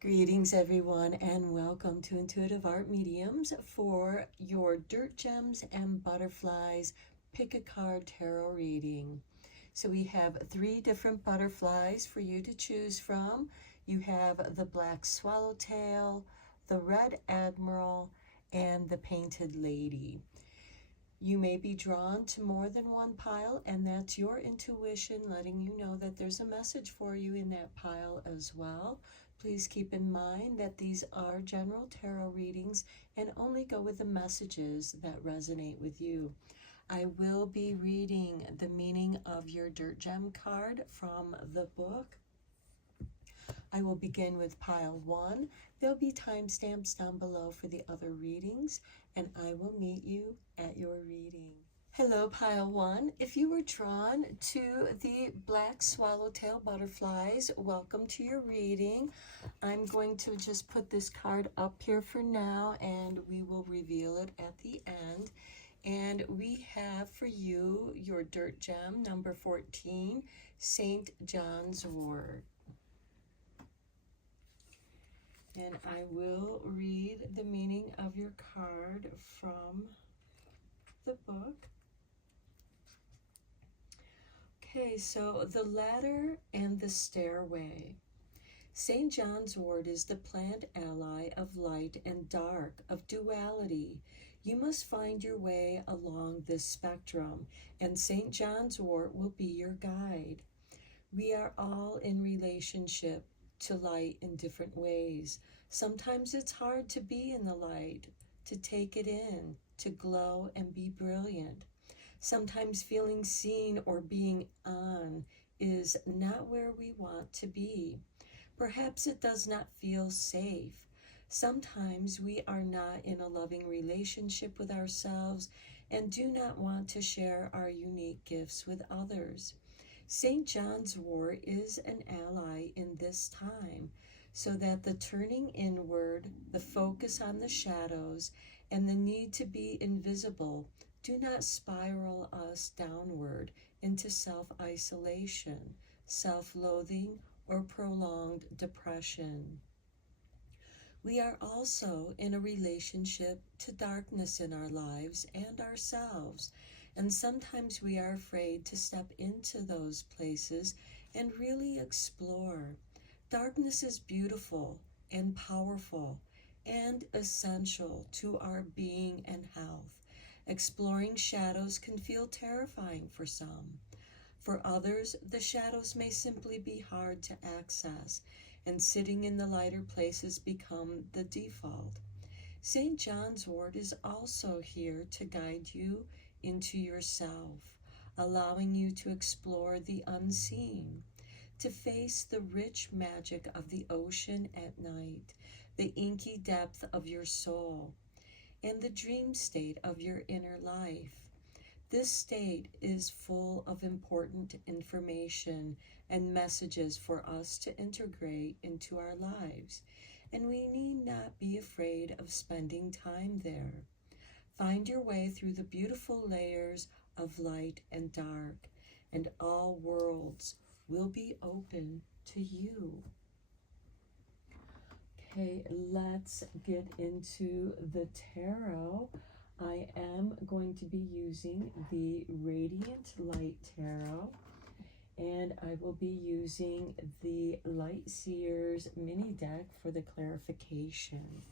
Greetings, everyone, and welcome to Intuitive Art Mediums for your Dirt Gems and Butterflies Pick a Card Tarot reading. So we have 3 different butterflies for you to choose from. You have the Black Swallowtail, the Red Admiral, and the Painted Lady. You may be drawn to more than one pile, and that's your intuition letting you know that there's a message for you in that pile as well. Please keep in mind that these are general tarot readings and only go with the messages that resonate with you. I will be reading the meaning of your Dirt Gem card from the book. I will begin with pile 1. There'll be timestamps down below for the other readings, and I will meet you at your reading. Hello, pile 1. If you were drawn to the Black Swallowtail butterflies, welcome to your reading. I'm going to just put this card up here for now, and we will reveal it at the end. And we have for you your Dirt Gem, number 14, St. John's Wort. And I will read the meaning of your card from the book. Okay, so the ladder and the stairway. St. John's Wort is the plant ally of light and dark, of duality. You must find your way along this spectrum, and St. John's Wort will be your guide. We are all in relationship to light in different ways. Sometimes it's hard to be in the light, to take it in, to glow and be brilliant. Sometimes feeling seen or being on is not where we want to be. Perhaps it does not feel safe. Sometimes we are not in a loving relationship with ourselves and do not want to share our unique gifts with others. St. John's Wort is an ally in this time, so that the turning inward, the focus on the shadows, and the need to be invisible do not spiral us downward into self-isolation, self-loathing, or prolonged depression. We are also in a relationship to darkness in our lives and ourselves, and sometimes we are afraid to step into those places and really explore. Darkness is beautiful and powerful and essential to our being and health. Exploring shadows can feel terrifying for some. For others, the shadows may simply be hard to access, and sitting in the lighter places become the default. St. John's Wort is also here to guide you into yourself, allowing you to explore the unseen, to face the rich magic of the ocean at night, the inky depth of your soul, and the dream state of your inner life. This state is full of important information and messages for us to integrate into our lives, and we need not be afraid of spending time there. Find your way through the beautiful layers of light and dark, and all worlds will be open to you. Okay, let's get into the tarot. I am going to be using the Radiant Light Tarot, and I will be using the Light Seers mini deck for the clarification.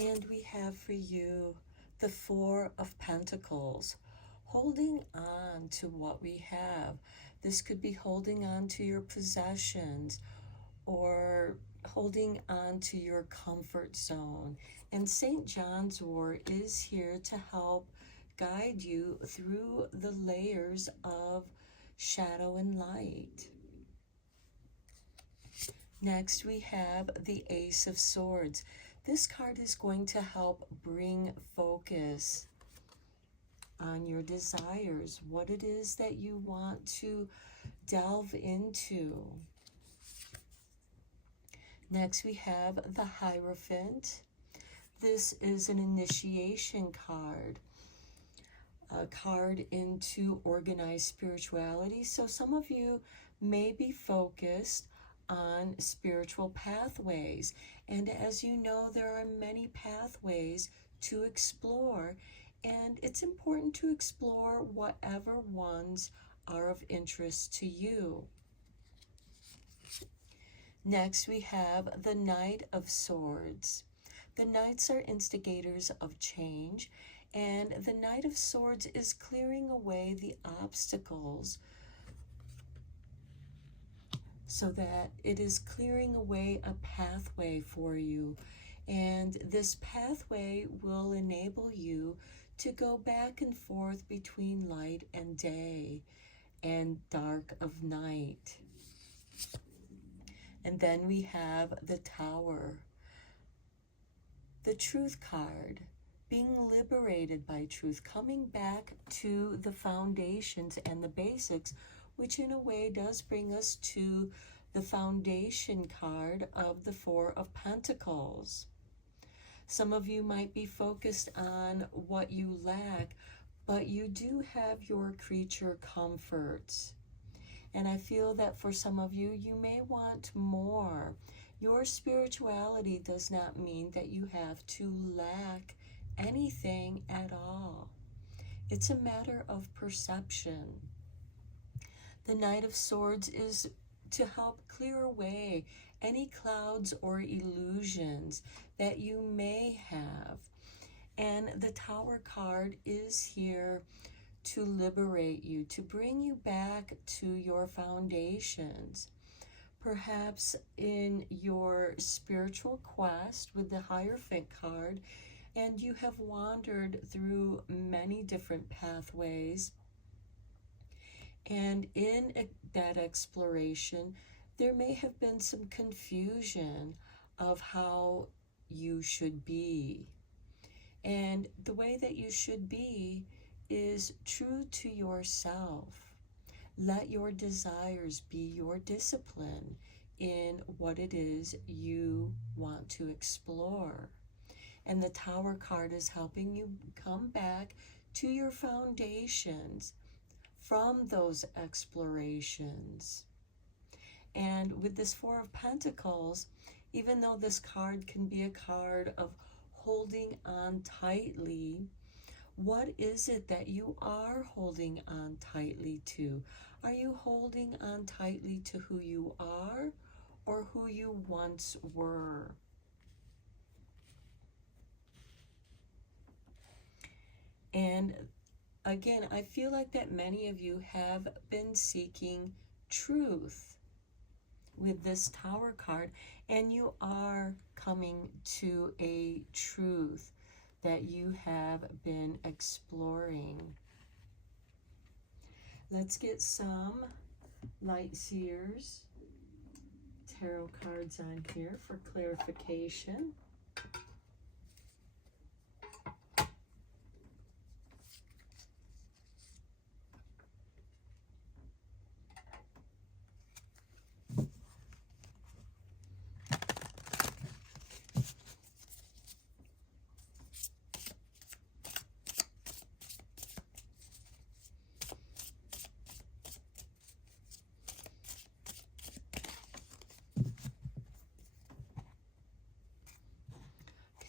And we have for you the Four of Pentacles, holding on to what we have. This could be holding on to your possessions or holding on to your comfort zone. And St. John's Wort is here to help guide you through the layers of shadow and light. Next, we have the Ace of Swords. This card is going to help bring focus on your desires, what it is that you want to delve into. Next, we have the Hierophant. This is an initiation card, a card into organized spirituality. So some of you may be focused on spiritual pathways. And as you know, there are many pathways to explore. And it's important to explore whatever ones are of interest to you. Next, we have the Knight of Swords. The Knights are instigators of change, and the Knight of Swords is clearing away the obstacles so that it is clearing away a pathway for you. And this pathway will enable you to go back and forth between light and day and dark of night. And then we have the Tower, the Truth card, being liberated by truth, coming back to the foundations and the basics, which in a way does bring us to the foundation card of the Four of Pentacles. Some of you might be focused on what you lack, but you do have your creature comforts. And I feel that for some of you, you may want more. Your spirituality does not mean that you have to lack anything at all. It's a matter of perception. The Knight of Swords is to help clear away any clouds or illusions that you may have. And the Tower card is here to liberate you, to bring you back to your foundations. Perhaps in your spiritual quest with the Hierophant card, and you have wandered through many different pathways. And in that exploration, there may have been some confusion of how you should be. And the way that you should be is true to yourself. Let your desires be your discipline in what it is you want to explore. And the Tower card is helping you come back to your foundations from those explorations. And with this Four of Pentacles, even though this card can be a card of holding on tightly, what is it that you are holding on tightly to? Are you holding on tightly to who you are or who you once were? And again, I feel like that many of you have been seeking truth with this Tower card, and you are coming to a truth that you have been exploring. Let's get some Light Seers tarot cards on here for clarification.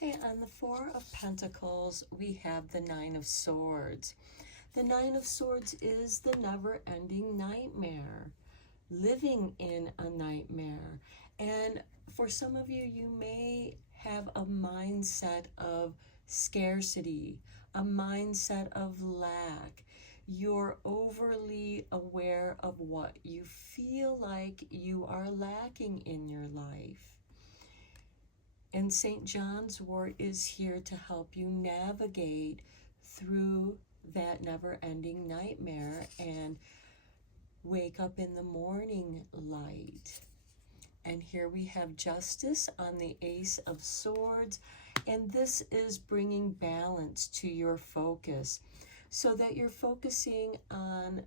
Okay, on the Four of Pentacles, we have the Nine of Swords. The Nine of Swords is the never-ending nightmare, living in a nightmare. And for some of you, you may have a mindset of scarcity, a mindset of lack. You're overly aware of what you feel like you are lacking in your life. And St. John's wort is here to help you navigate through that never-ending nightmare and wake up in the morning light. And here we have Justice on the Ace of Swords. And this is bringing balance to your focus so that you're focusing on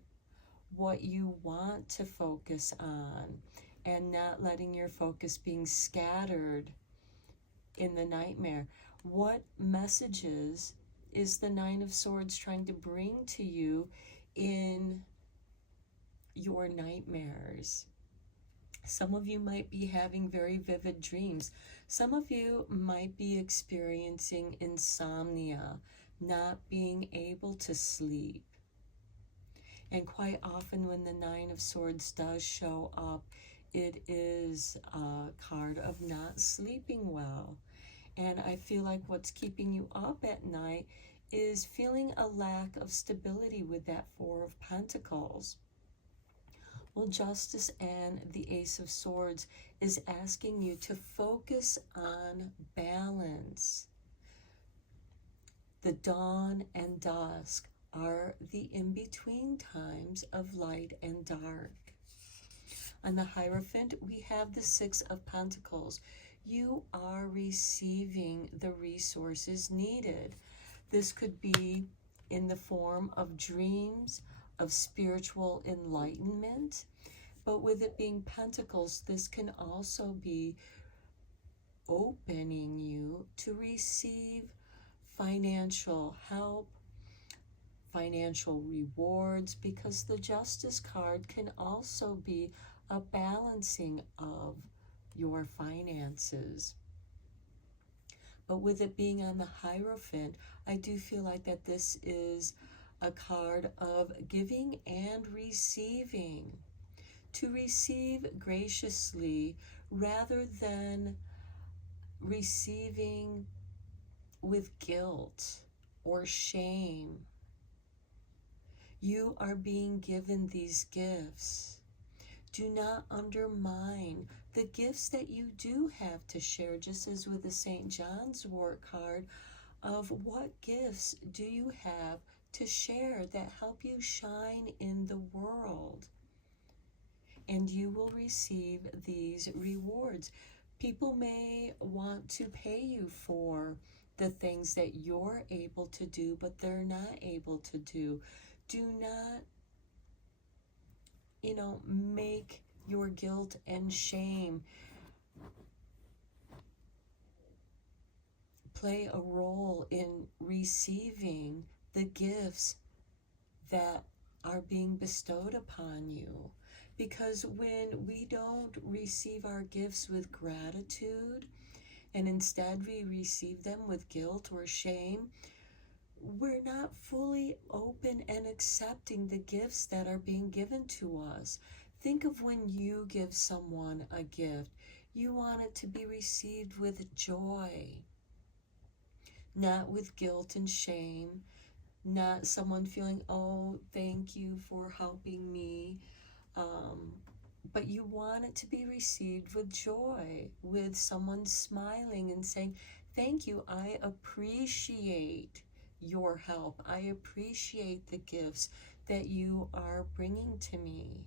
what you want to focus on and not letting your focus being scattered in the nightmare. What messages is the Nine of Swords trying to bring to you in your nightmares? Some of you might be having very vivid dreams. Some of you might be experiencing insomnia, not being able to sleep. And quite often when the Nine of Swords does show up, it is a card of not sleeping well. And I feel like what's keeping you up at night is feeling a lack of stability with that Four of Pentacles. Well, Justice and the Ace of Swords is asking you to focus on balance. The dawn and dusk are the in-between times of light and dark. On the Hierophant, we have the Six of Pentacles. You are receiving the resources needed. This could be in the form of dreams, of spiritual enlightenment, but with it being Pentacles, this can also be opening you to receive financial help, financial rewards, because the Justice card can also be a balancing of your finances. But with it being on the Hierophant, I do feel like that this is a card of giving and receiving. To receive graciously rather than receiving with guilt or shame. You are being given these gifts. Do not undermine the gifts that you do have to share, just as with the St. John's Wort card of what gifts do you have to share that help you shine in the world. And you will receive these rewards. People may want to pay you for the things that you're able to do, but they're not able to do. Do not, make your guilt and shame play a role in receiving the gifts that are being bestowed upon you. Because when we don't receive our gifts with gratitude, and instead we receive them with guilt or shame, we're not fully open and accepting the gifts that are being given to us. Think of when you give someone a gift. You want it to be received with joy, not with guilt and shame, not someone feeling, oh, thank you for helping me. But you want it to be received with joy, with someone smiling and saying, thank you, I appreciate your help. I appreciate the gifts that you are bringing to me.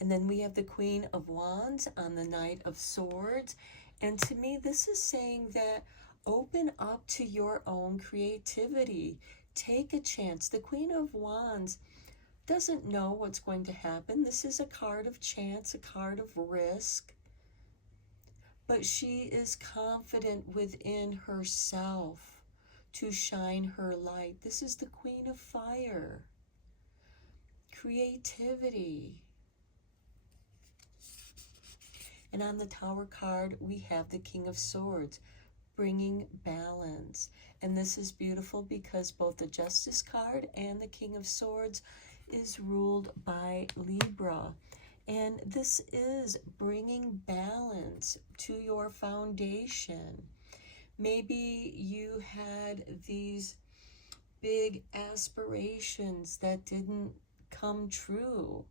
And then we have the Queen of Wands on the Knight of Swords. And to me, this is saying that open up to your own creativity. Take a chance. The Queen of Wands doesn't know what's going to happen. This is a card of chance, a card of risk. But she is confident within herself to shine her light. This is the Queen of Fire. Creativity. And on the Tower card, we have the King of Swords, bringing balance. And this is beautiful because both the Justice card and the King of Swords is ruled by Libra. And this is bringing balance to your foundation. Maybe you had these big aspirations that didn't come true,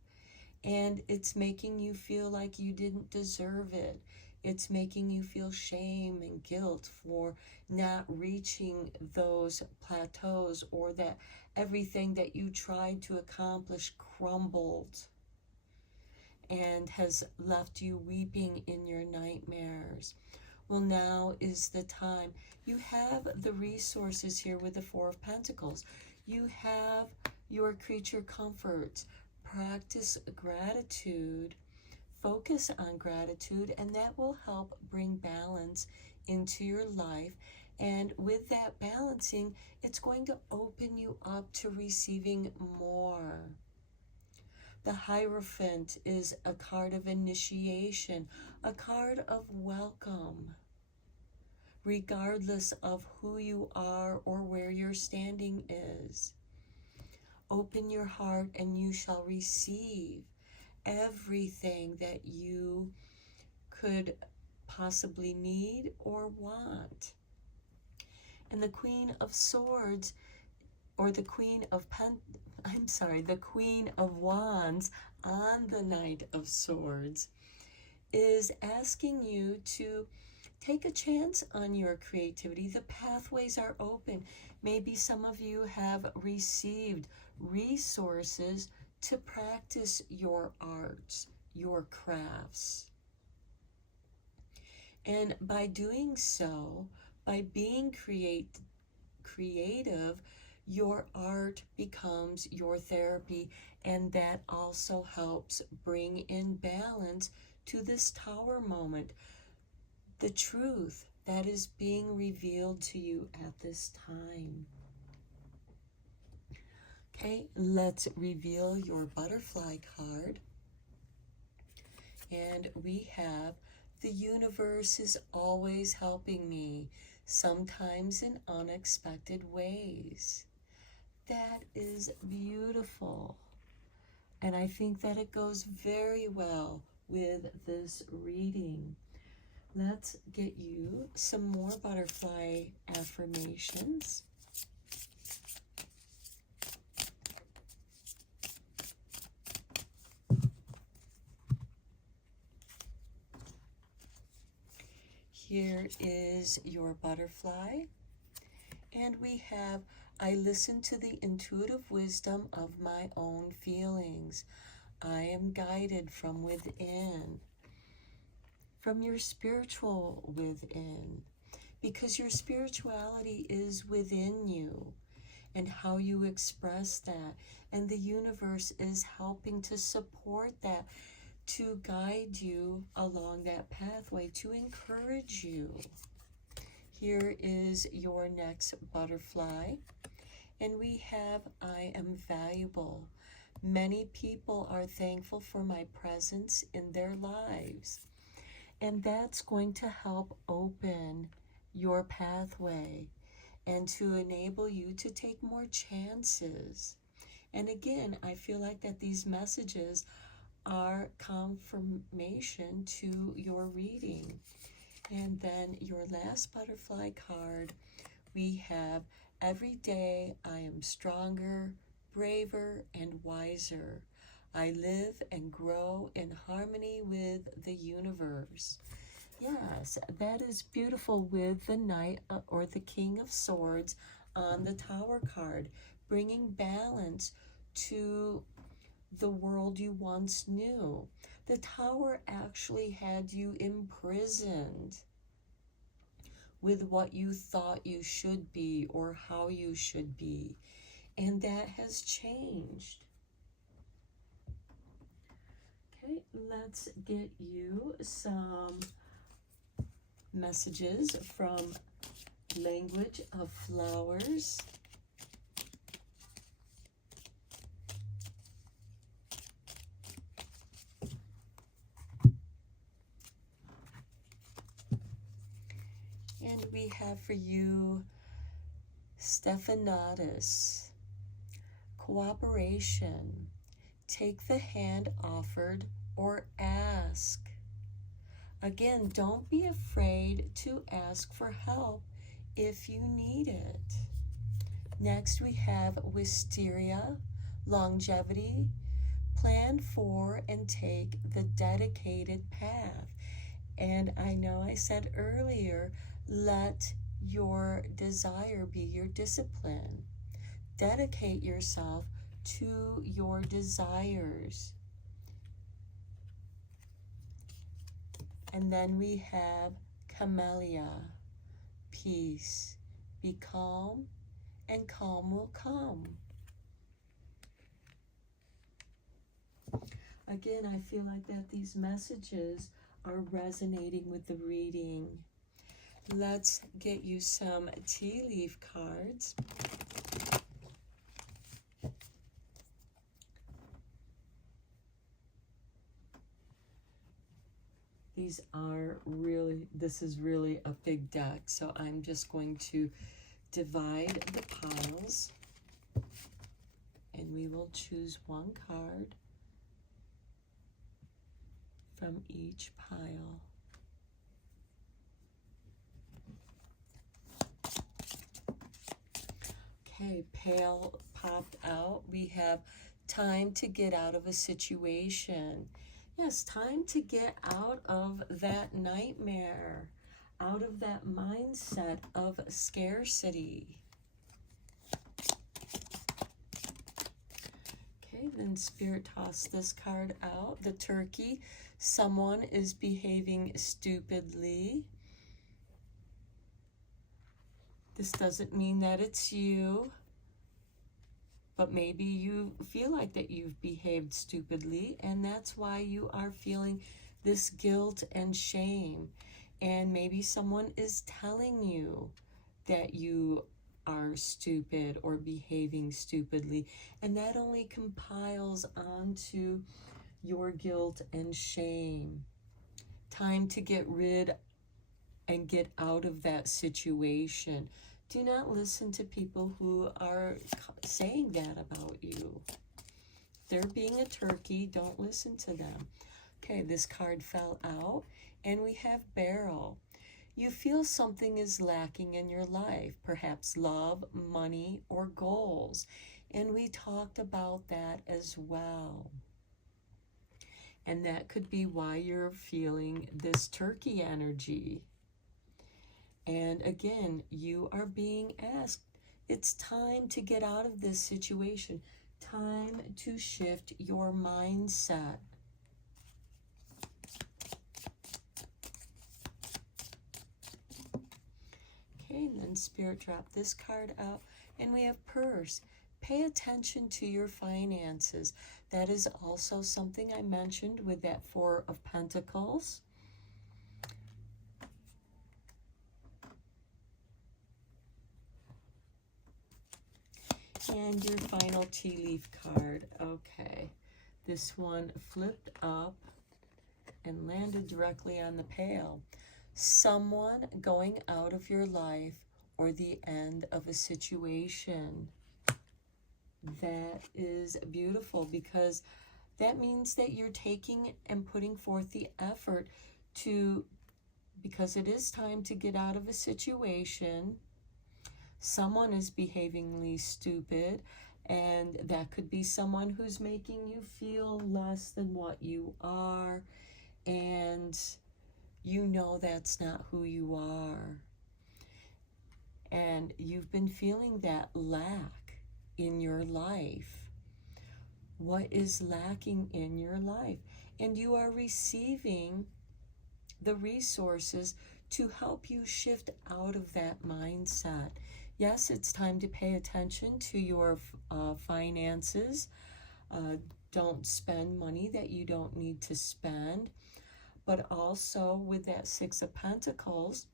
and it's making you feel like you didn't deserve it. It's making you feel shame and guilt for not reaching those plateaus, or that everything that you tried to accomplish crumbled. and has left you weeping in your nightmares. Well, now is the time. You have the resources here with the Four of Pentacles. You have your creature comforts. Practice gratitude. Focus on gratitude, and that will help bring balance into your life. And with that balancing, it's going to open you up to receiving more. The Hierophant is a card of initiation, a card of welcome. Regardless of who you are or where your standing is, open your heart and you shall receive everything that you could possibly need or want. And the Queen of Swords, or the Queen of the Queen of Wands on the Knight of Swords, is asking you to take a chance on your creativity. The pathways are open. Maybe some of you have received resources to practice your arts, your crafts. And by doing so, by being creative, your art becomes your therapy, and that also helps bring in balance to this Tower moment. The truth that is being revealed to you at this time. Okay, let's reveal your butterfly card. And we have, the universe is always helping me, sometimes in unexpected ways. That is beautiful. And I think that it goes very well with this reading. Let's get you some more butterfly affirmations. Here is your butterfly. And we have, I listen to the intuitive wisdom of my own feelings. I am guided from within. From your spiritual within, because your spirituality is within you and how you express that, and the universe is helping to support that, to guide you along that pathway, to encourage you. Here is your next butterfly, and we have, I am valuable. Many people are thankful for my presence in their lives. And that's going to help open your pathway and to enable you to take more chances. And again, I feel like that these messages are confirmation to your reading. And then your last butterfly card, we have, every day I am stronger, braver, and wiser. I live and grow in harmony with the universe. Yes, that is beautiful with the Knight or the King of Swords on the Tower card, bringing balance to the world you once knew. The Tower actually had you imprisoned with what you thought you should be or how you should be, and that has changed. Okay, let's get you some messages from Language of Flowers. And we have for you Stephanatus, cooperation. Take the hand offered or ask. Again, don't be afraid to ask for help if you need it. Next, we have wisteria, longevity. Plan for and take the dedicated path. And I know I said earlier, let your desire be your discipline. Dedicate yourself to your desires. And then we have camellia, peace. Be calm, and calm will come. Again, I feel like that these messages are resonating with the reading. Let's get you some tea leaf cards. This is really a big deck, so I'm just going to divide the piles, and we will choose one card from each pile. Okay, pale popped out. We have time to get out of a situation. Yes, time to get out of that nightmare, out of that mindset of scarcity. Okay, then Spirit tossed this card out, the turkey. Someone is behaving stupidly. This doesn't mean that it's you, but maybe you feel like that you've behaved stupidly, and that's why you are feeling this guilt and shame. And maybe someone is telling you that you are stupid or behaving stupidly, and that only compiles onto your guilt and shame. Time to get rid and get out of that situation. Do not listen to people who are saying that about you. If they're being a turkey, don't listen to them. Okay, this card fell out, and we have barrel. You feel something is lacking in your life, perhaps love, money, or goals. And we talked about that as well. And that could be why you're feeling this turkey energy. And again, you are being asked, it's time to get out of this situation. Time to shift your mindset. Okay, and then Spirit dropped this card out, and we have purse. Pay attention to your finances. That is also something I mentioned with that Four of Pentacles. And your final tea leaf card. Okay, this one flipped up and landed directly on the pail. Someone going out of your life or the end of a situation. That is beautiful, because that means that you're taking and putting forth the effort to, because it is time to get out of a situation. Someone is behavingly stupid, and that could be someone who's making you feel less than what you are, and you know that's not who you are. And you've been feeling that lack in your life. What is lacking in your life? And you are receiving the resources to help you shift out of that mindset. Yes, it's time to pay attention to your finances. Don't spend money that you don't need to spend. But also with that Six of Pentacles,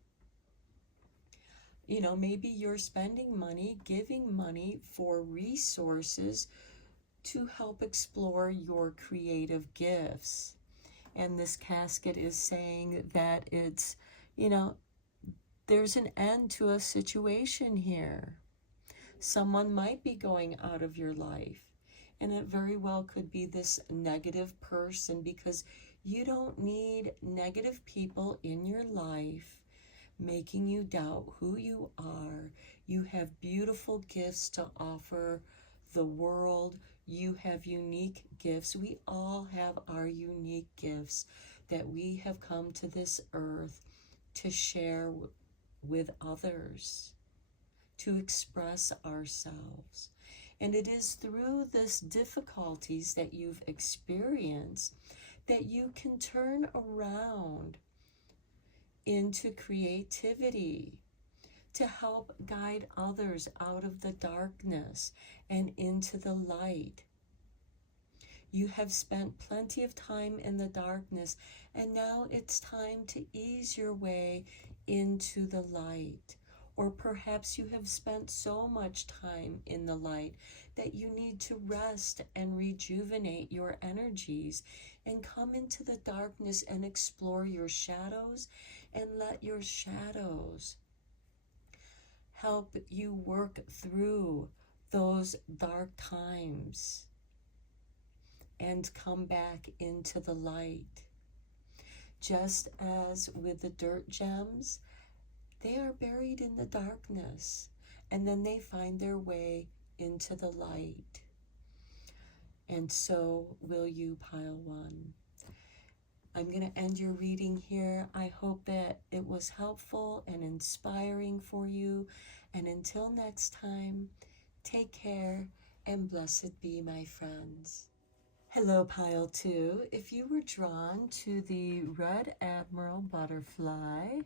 you know, maybe you're spending money, giving money for resources to help explore your creative gifts. And this casket is saying that it's, you know, there's an end to a situation here. Someone might be going out of your life, and it very well could be this negative person, because you don't need negative people in your life making you doubt who you are. You have beautiful gifts to offer the world. You have unique gifts. We all have our unique gifts that we have come to this earth to share with others, to express ourselves. And it is through this difficulties that you've experienced that you can turn around into creativity, to help guide others out of the darkness and into the light. You have spent plenty of time in the darkness, and now it's time to ease your way into the light. Or perhaps you have spent so much time in the light that you need to rest and rejuvenate your energies and come into the darkness and explore your shadows, and let your shadows help you work through those dark times and come back into the light. Just as with the dirt gems, they are buried in the darkness, and then they find their way into the light. And so will you, Pile 1. I'm going to end your reading here. I hope that it was helpful and inspiring for you. And until next time, take care and blessed be, my friends. Hello, Pile 2. If you were drawn to the Red Admiral Butterfly,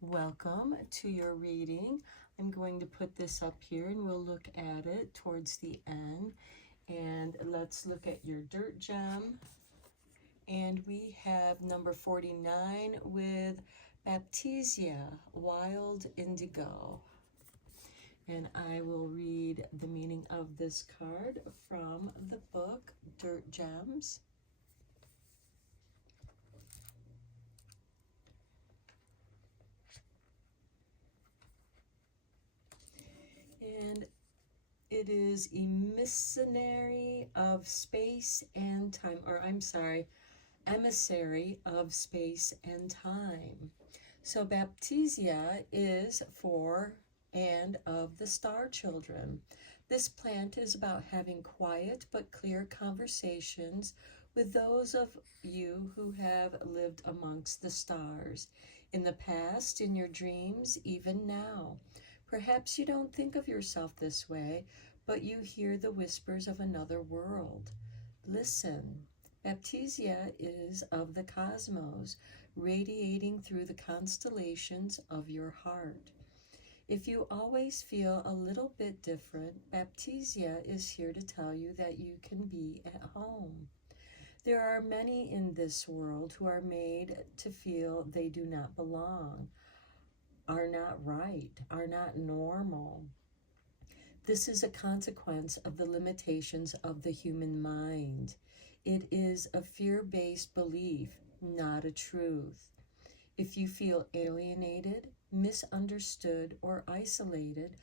welcome to your reading. I'm going to put this up here and we'll look at it towards the end. And let's look at your dirt gem. And we have number 49 with Baptisia, Wild Indigo. And I will read the meaning of this card from the book Dirt Gems. And it is emissary of space and time, emissary of space and time. So Baptisia is for and of the star children. This plant is about having quiet but clear conversations with those of you who have lived amongst the stars, in the past, in your dreams, even now. Perhaps you don't think of yourself this way, but you hear the whispers of another world. Listen. Baptisia is of the cosmos, radiating through the constellations of your heart. If you always feel a little bit different, Baptisia is here to tell you that you can be at home. There are many in this world who are made to feel they do not belong, are not right, are not normal. This is a consequence of the limitations of the human mind. It is a fear-based belief, not a truth. If you feel alienated, misunderstood, or isolated,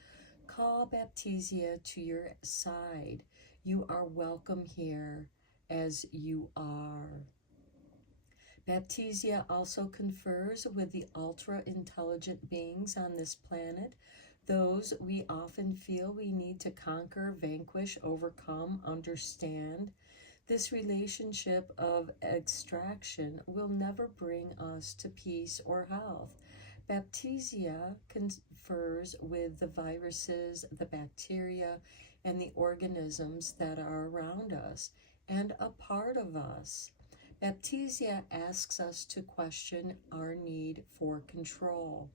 call Baptisia to your side. You are welcome here as you are. Baptisia also confers with the ultra-intelligent beings on this planet, those we often feel we need to conquer, vanquish, overcome, understand. This relationship of extraction will never bring us to peace or health. Baptisia confers with the viruses, the bacteria, and the organisms that are around us and a part of us. Baptisia asks us to question our need for control.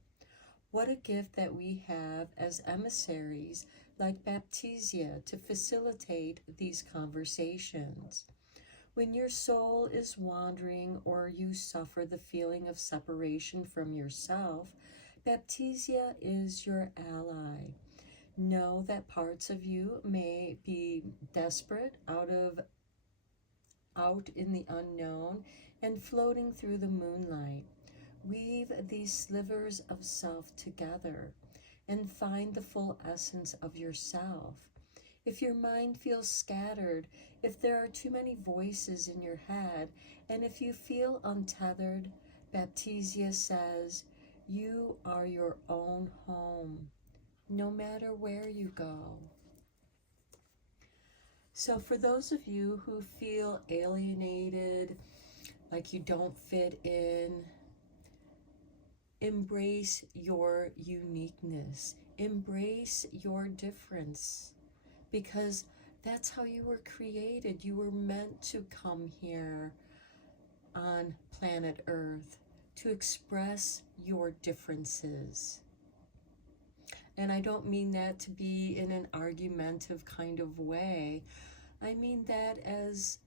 What a gift that we have as emissaries like Baptisia to facilitate these conversations. When your soul is wandering or you suffer the feeling of separation from yourself, Baptisia is your ally. Know that parts of you may be desperate, out in the unknown and floating through the moonlight. Weave these slivers of self together and find the full essence of yourself. If your mind feels scattered, if there are too many voices in your head, and if you feel untethered, Baptisia says, you are your own home, no matter where you go. So for those of you who feel alienated, like you don't fit in, embrace your uniqueness. Embrace your difference, because that's how you were created. You were meant to come here on planet Earth to express your differences. And I don't mean that to be in an argumentative kind of way. I mean that as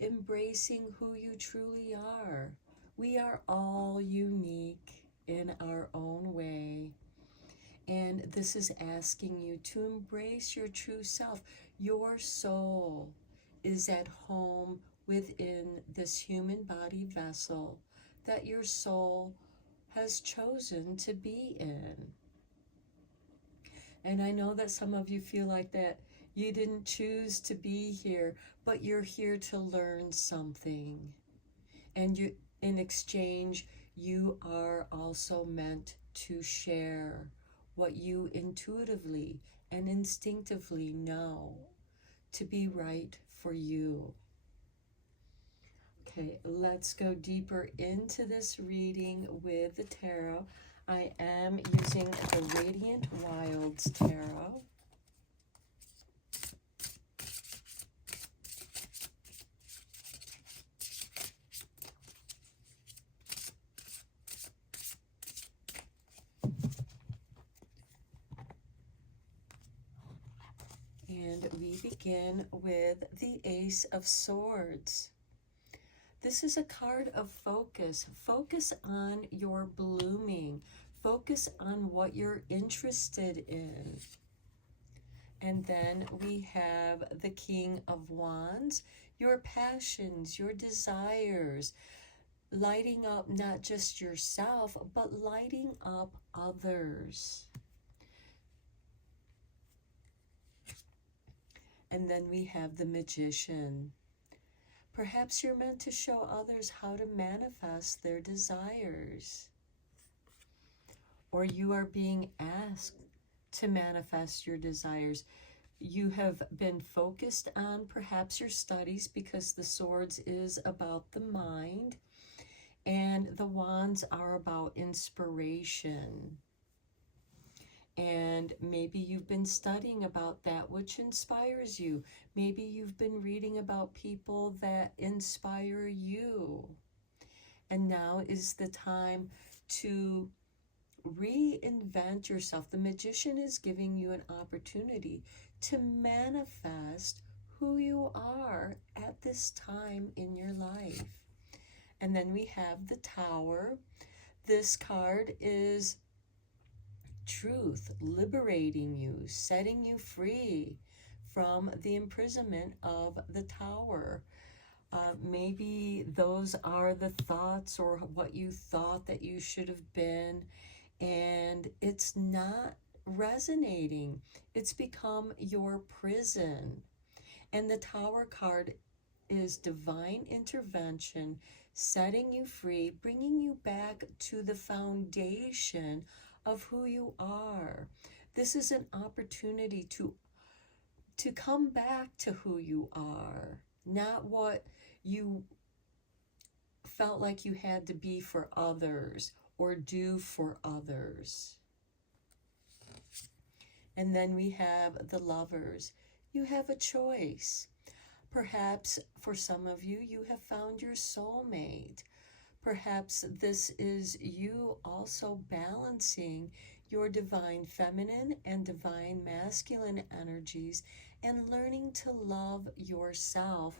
embracing who you truly are. We are all unique in our own way. And this is asking you to embrace your true self. Your soul is at home within this human body vessel that your soul has chosen to be in. And I know that some of you feel like that you didn't choose to be here, but you're here to learn something. And you, in exchange, you are also meant to share what you intuitively and instinctively know to be right for you. Okay, let's go deeper into this reading with the tarot. I am using the Radiant Wilds Tarot. And we begin with the Ace of Swords. This is a card of focus. Focus on your blooming. Focus on what you're interested in. And then we have the King of Wands, your passions, your desires, lighting up not just yourself, but lighting up others. And then we have the Magician. Perhaps you're meant to show others how to manifest their desires. Or you are being asked to manifest your desires. You have been focused on perhaps your studies, because the Swords is about the mind and the Wands are about inspiration. And maybe you've been studying about that which inspires you. Maybe you've been reading about people that inspire you. And now is the time to reinvent yourself. The Magician is giving you an opportunity to manifest who you are at this time in your life. And then we have the Tower. This card is truth, liberating you, setting you free from the imprisonment of the Tower. Maybe those are the thoughts or what you thought that you should have been, and it's not resonating. It's become your prison. And the Tower card is divine intervention, setting you free, bringing you back to the foundation of who you are. This is an opportunity to come back to who you are, not what you felt like you had to be for others or do for others. And then we have the Lovers. You have a choice. Perhaps for some of you, you have found your soulmate. Perhaps this is you also balancing your divine feminine and divine masculine energies and learning to love yourself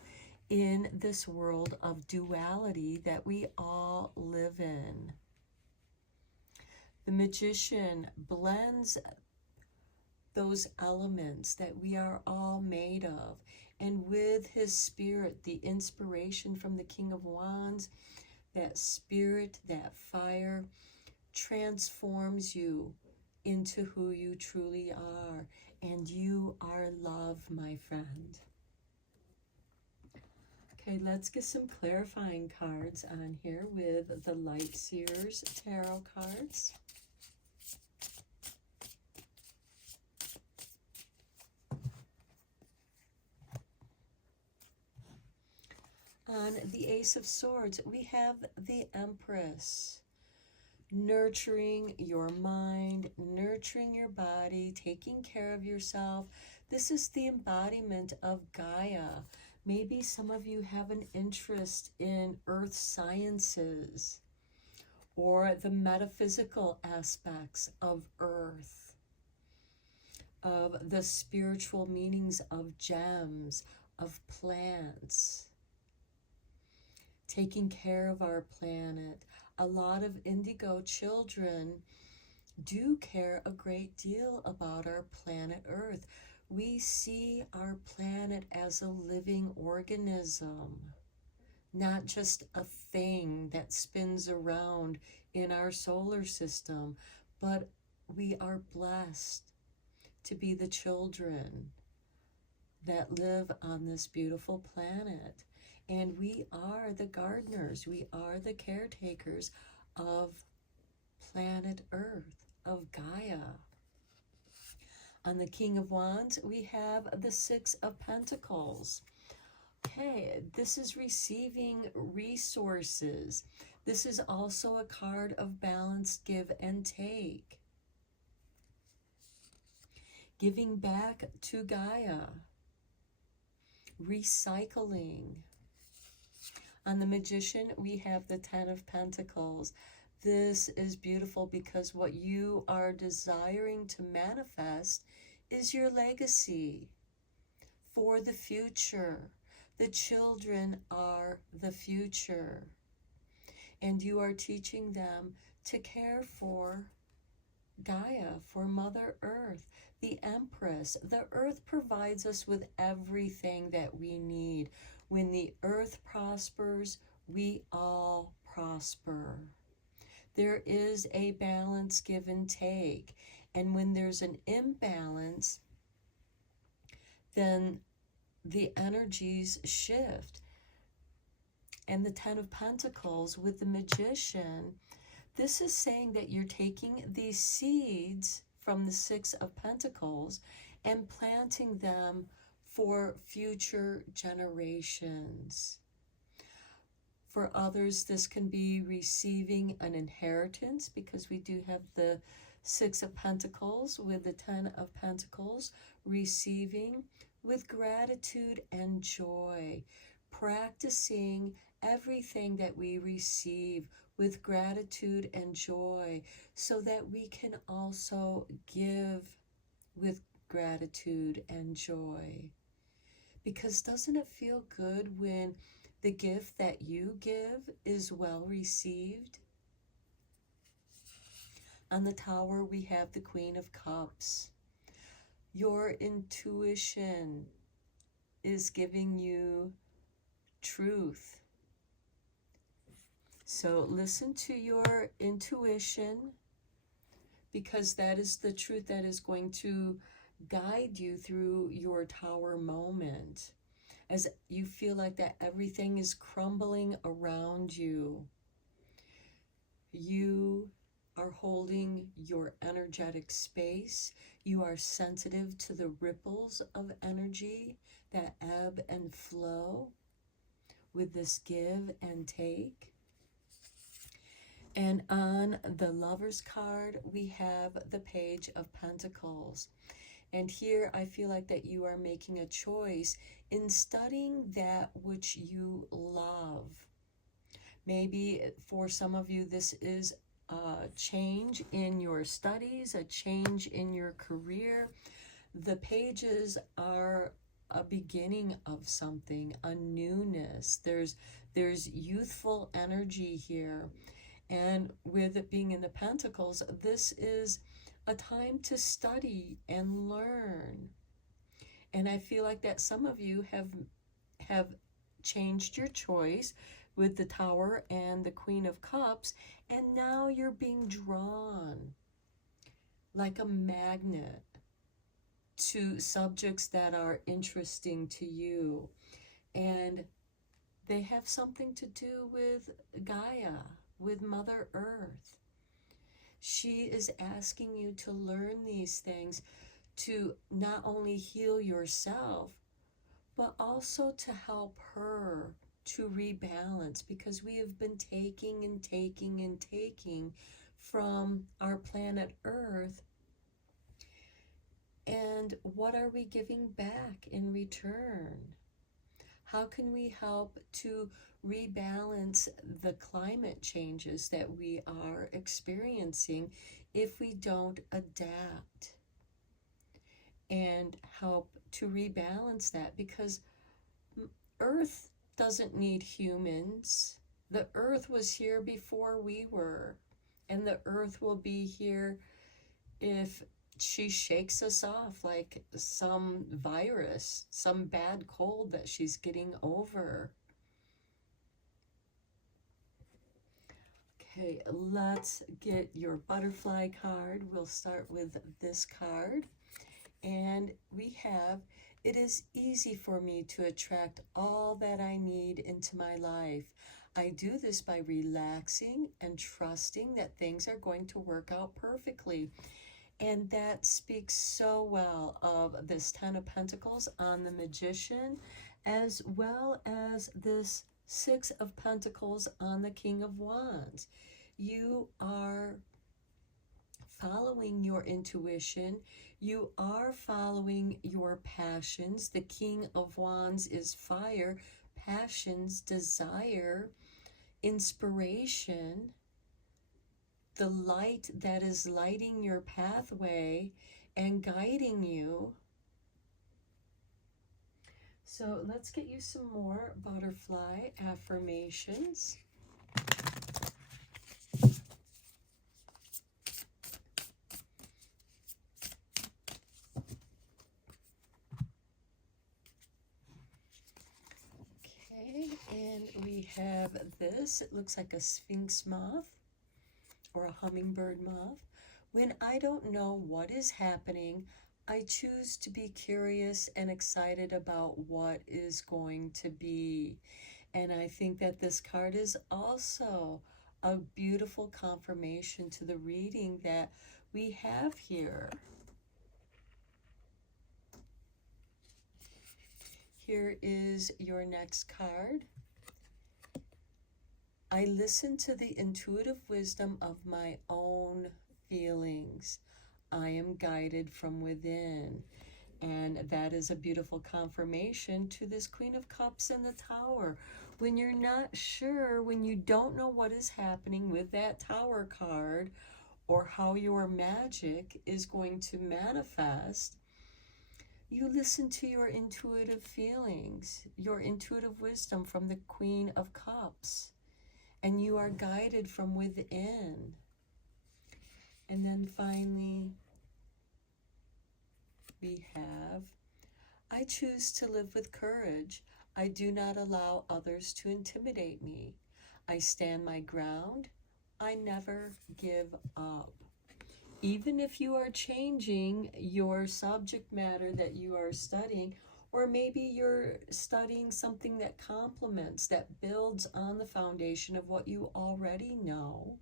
in this world of duality that we all live in. The Magician blends those elements that we are all made of, and with his spirit, the inspiration from the King of Wands, that spirit, that fire, transforms you into who you truly are. And you are love, my friend. Okay, let's get some clarifying cards on here with the Light Seers Tarot cards. On the Ace of Swords, we have the Empress. Nurturing your mind, nurturing your body, taking care of yourself. This is the embodiment of Gaia. Maybe some of you have an interest in earth sciences, or the metaphysical aspects of earth, of the spiritual meanings of gems, of plants, taking care of our planet. A lot of indigo children do care a great deal about our planet Earth. We see our planet as a living organism, not just a thing that spins around in our solar system, but we are blessed to be the children that live on this beautiful planet. And we are the gardeners, we are the caretakers of planet Earth, of Gaia. On the King of Wands, we have the Six of Pentacles. Okay, this is receiving resources. This is also a card of balanced give and take. Giving back to Gaia. Recycling. On the Magician, we have the Ten of Pentacles. This is beautiful because what you are desiring to manifest is your legacy for the future. The children are the future. And you are teaching them to care for Gaia, for Mother Earth, the Empress. The Earth provides us with everything that we need. When the Earth prospers, we all prosper. There is a balance, give and take. And when there's an imbalance, then the energies shift. And the Ten of Pentacles with the Magician, this is saying that you're taking these seeds from the Six of Pentacles and planting them for future generations. For others, this can be receiving an inheritance, because we do have the Six of Pentacles with the Ten of Pentacles, receiving with gratitude and joy, practicing everything that we receive with gratitude and joy, so that we can also give with gratitude and joy. Because doesn't it feel good when the gift that you give is well received? On the Tower, we have the Queen of Cups. Your intuition is giving you truth. So listen to your intuition, because that is the truth that is going to guide you through your Tower moment, as you feel like that everything is crumbling around you. You are holding your energetic space. You are sensitive to the ripples of energy that ebb and flow with this give and take. And on the Lover's card, we have the Page of Pentacles. And here I feel like that you are making a choice in studying that which you love. Maybe for some of you, this is a change in your studies, a change in your career. The pages are a beginning of something, a newness. There's youthful energy here. And with it being in the Pentacles, this is a time to study and learn. And I feel like that some of you have changed your choice with the Tower and the Queen of Cups, and now you're being drawn like a magnet to subjects that are interesting to you. And they have something to do with Gaia, with Mother Earth. She is asking you to learn these things to not only heal yourself, but also to help her to rebalance, because we have been taking and taking and taking from our planet Earth. And what are we giving back in return? How can we help to rebalance the climate changes that we are experiencing if we don't adapt and help to rebalance that, because Earth doesn't need humans. The Earth was here before we were, and the Earth will be here if she shakes us off like some virus, some bad cold that she's getting over. Okay, let's get your butterfly card. We'll start with this card. And we have, it is easy for me to attract all that I need into my life. I do this by relaxing and trusting that things are going to work out perfectly. And that speaks so well of this Ten of Pentacles on the Magician, as well as this Six of Pentacles on the King of Wands. You are following your intuition. You are following your passions. The King of Wands is fire, passions, desire, inspiration, the light that is lighting your pathway and guiding you. So let's get you some more butterfly affirmations. Okay, and we have this. It looks like a sphinx moth or a hummingbird moth. When I don't know what is happening, I choose to be curious and excited about what is going to be. And I think that this card is also a beautiful confirmation to the reading that we have here. Here is your next card. I listen to the intuitive wisdom of my own feelings. I am guided from within. And that is a beautiful confirmation to this Queen of Cups in the Tower. When you're not sure, when you don't know what is happening with that Tower card or how your magic is going to manifest, you listen to your intuitive feelings, your intuitive wisdom from the Queen of Cups, and you are guided from within. And then finally, we have, I choose to live with courage. I do not allow others to intimidate me. I stand my ground. I never give up. Even if you are changing your subject matter that you are studying, or maybe you're studying something that complements, that builds on the foundation of what you already know,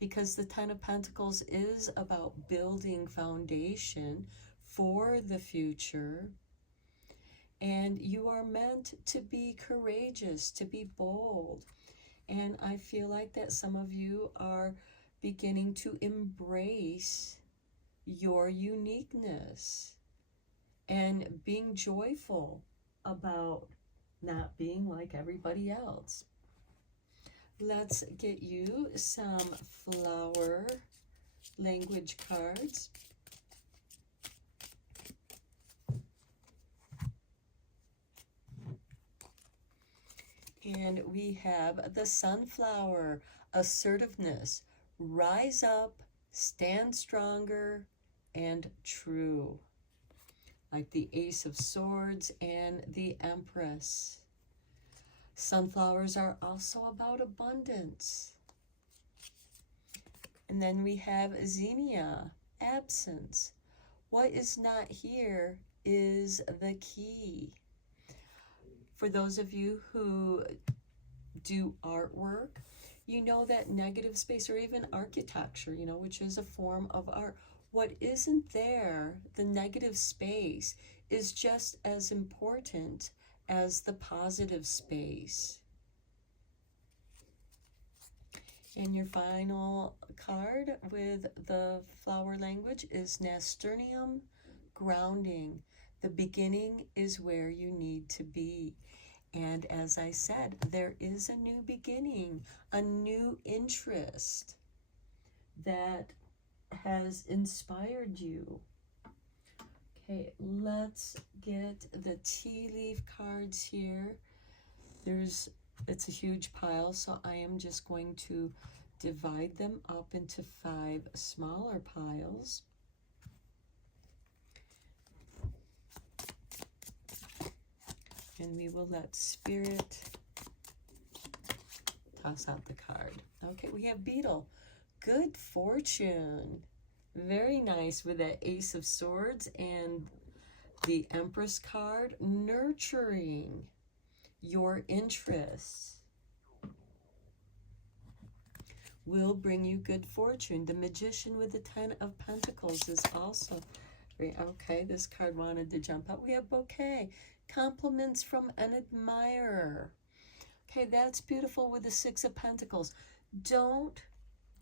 because the Ten of Pentacles is about building foundation for the future. And you are meant to be courageous, to be bold. And I feel like that some of you are beginning to embrace your uniqueness and being joyful about not being like everybody else. Let's get you some flower language cards. And we have the sunflower, assertiveness, rise up, stand stronger, and true. Like the Ace of Swords and the Empress. Sunflowers are also about abundance. And then we have Xenia, absence. What is not here is the key. For those of you who do artwork, you know that negative space, or even architecture, you know, which is a form of art, what isn't there, the negative space, is just as important as the positive space. And your final card with the flower language is Nasturtium, grounding. The beginning is where you need to be. And as I said, there is a new beginning, a new interest that has inspired you. Okay, let's get the tea leaf cards here. It's a huge pile, so I am just going to divide them up into 5 smaller piles. And we will let Spirit toss out the card. Okay, we have Beetle. Good fortune. Very nice with that Ace of Swords and the Empress card. Nurturing your interests will bring you good fortune. The Magician with the 10 of Pentacles is also okay. This card wanted to jump out. We have Bouquet. Compliments from an admirer. Okay, that's beautiful with the 6 of Pentacles. Don't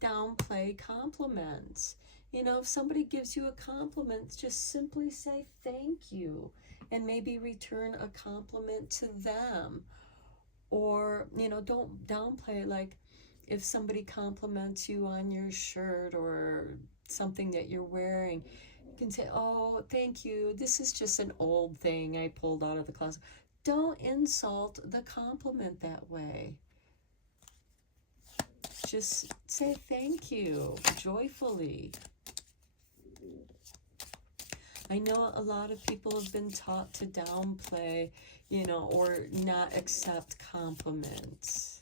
downplay compliments. You know, if somebody gives you a compliment, just simply say thank you and maybe return a compliment to them. Or, you know, don't downplay, like if somebody compliments you on your shirt or something that you're wearing, you can say, oh, thank you. This is just an old thing I pulled out of the closet. Don't insult the compliment that way. Just say thank you joyfully. I know a lot of people have been taught to downplay, you know, or not accept compliments.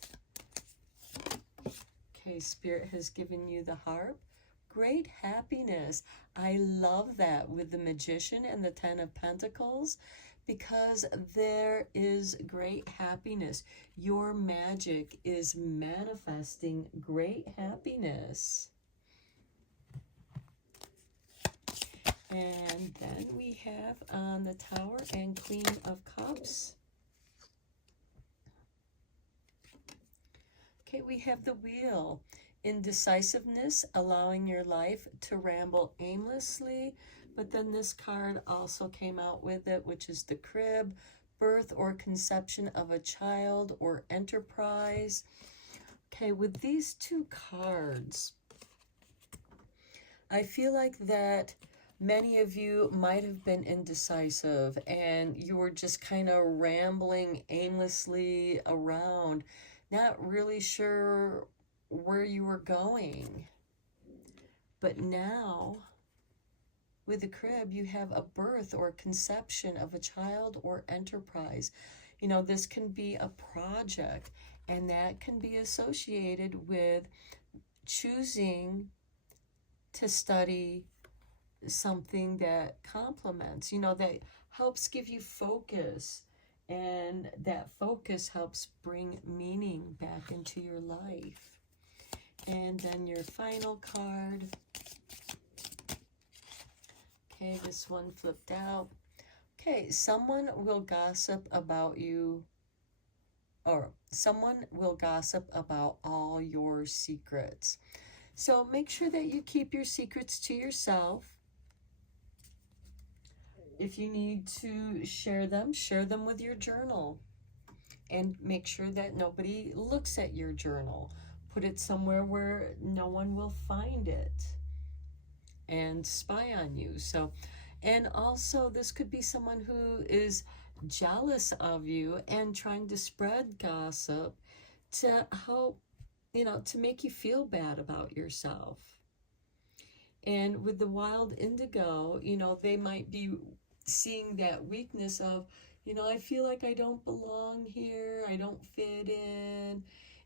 Okay, Spirit has given you the harp. Great happiness. I love that with the Magician and the 10 of Pentacles, because there is great happiness. Your magic is manifesting great happiness. And then we have on the Tower and Queen of Cups. Okay, we have the Wheel. Indecisiveness, allowing your life to ramble aimlessly. But then this card also came out with it, which is the Crib. Birth or conception of a child or enterprise. Okay, with these two cards, I feel like that many of you might have been indecisive and you were just kind of rambling aimlessly around, not really sure where you were going. But now, with the Crib, you have a birth or conception of a child or enterprise. You know, this can be a project, and that can be associated with choosing to study something that complements, you know, that helps give you focus, and that focus helps bring meaning back into your life. And then your final card. Okay, this one flipped out. Okay, someone will gossip about you, or someone will gossip about all your secrets. So make sure that you keep your secrets to yourself. If you need to share them with your journal. And make sure that nobody looks at your journal. Put it somewhere where no one will find it and spy on you. So, and also this could be someone who is jealous of you and trying to spread gossip to help, you know, to make you feel bad about yourself. And with the Wild Indigo, you know, they might be seeing that weakness of, you know, I feel like I don't belong here, I don't fit in.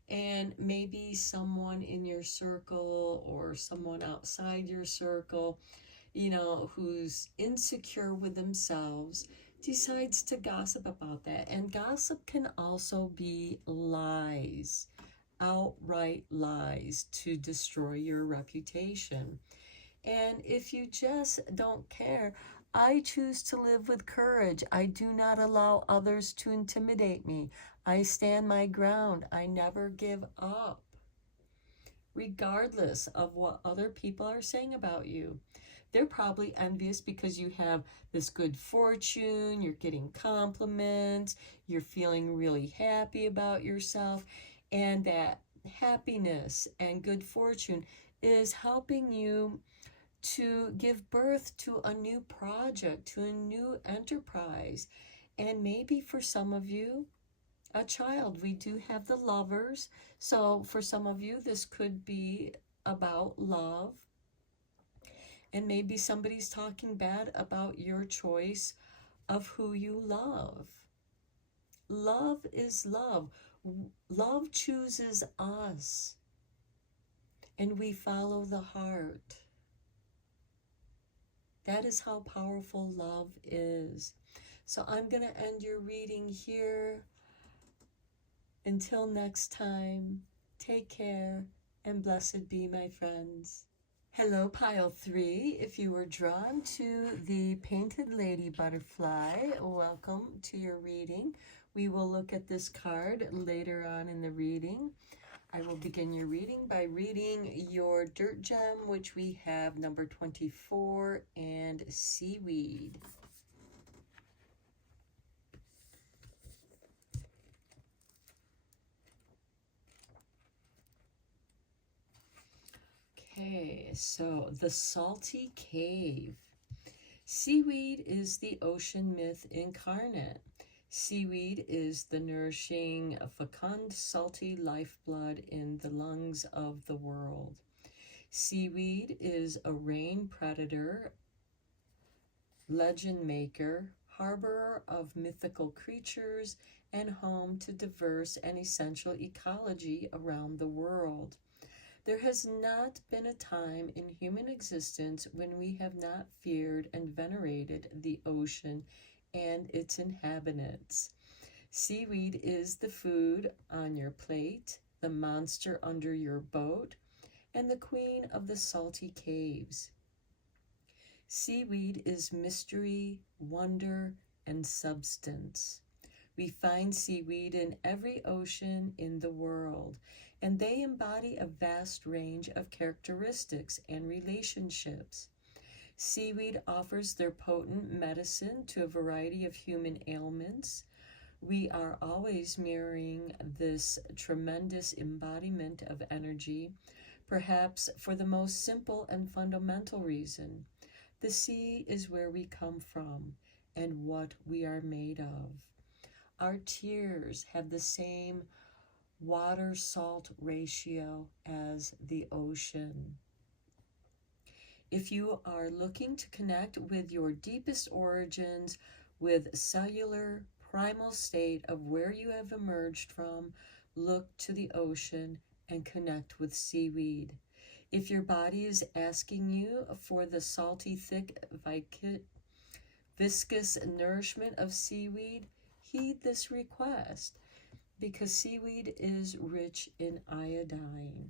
And maybe someone in your circle or someone outside your circle, you know, who's insecure with themselves, decides to gossip about that. And gossip can also be lies, outright lies to destroy your reputation. And if you just don't care, I choose to live with courage. I do not allow others to intimidate me. I stand my ground. I never give up, regardless of what other people are saying about you. they're probably envious because you have this good fortune, you're getting compliments, you're feeling really happy about yourself, and that happiness and good fortune is helping you to give birth to a new project, to a new enterprise. And maybe for some of you, a child. We do have the lovers. So for some of you, this could be about love. And maybe somebody's talking bad about your choice of who you love. Love is love. Love chooses us. And we follow the heart. That is how powerful love is. So I'm going to end your reading here. Until next time, take care and blessed be, my friends. Hello, pile 3. If you were drawn to the Painted Lady Butterfly, welcome to your reading. We will look at this card later on in the reading. I will begin your reading by reading your dirt gem, which we have number 24, and seaweed. Okay, so the salty cave. Seaweed is the ocean myth incarnate. Seaweed is the nourishing, fecund, salty lifeblood in the lungs of the world. Seaweed is a rain predator, legend maker, harborer of mythical creatures, and home to diverse and essential ecology around the world. There has not been a time in human existence when we have not feared and venerated the ocean and its inhabitants. Seaweed is the food on your plate, the monster under your boat, and the queen of the salty caves. Seaweed is mystery, wonder, and substance. We find seaweed in every ocean in the world, and they embody a vast range of characteristics and relationships. Seaweed offers their potent medicine to a variety of human ailments. We are always mirroring this tremendous embodiment of energy, perhaps for the most simple and fundamental reason. The sea is where we come from and what we are made of. Our tears have the same water-salt ratio as the ocean. If you are looking to connect with your deepest origins, with cellular, primal state of where you have emerged from, look to the ocean and connect with seaweed. If your body is asking you for the salty, thick, viscous nourishment of seaweed, heed this request, because seaweed is rich in iodine.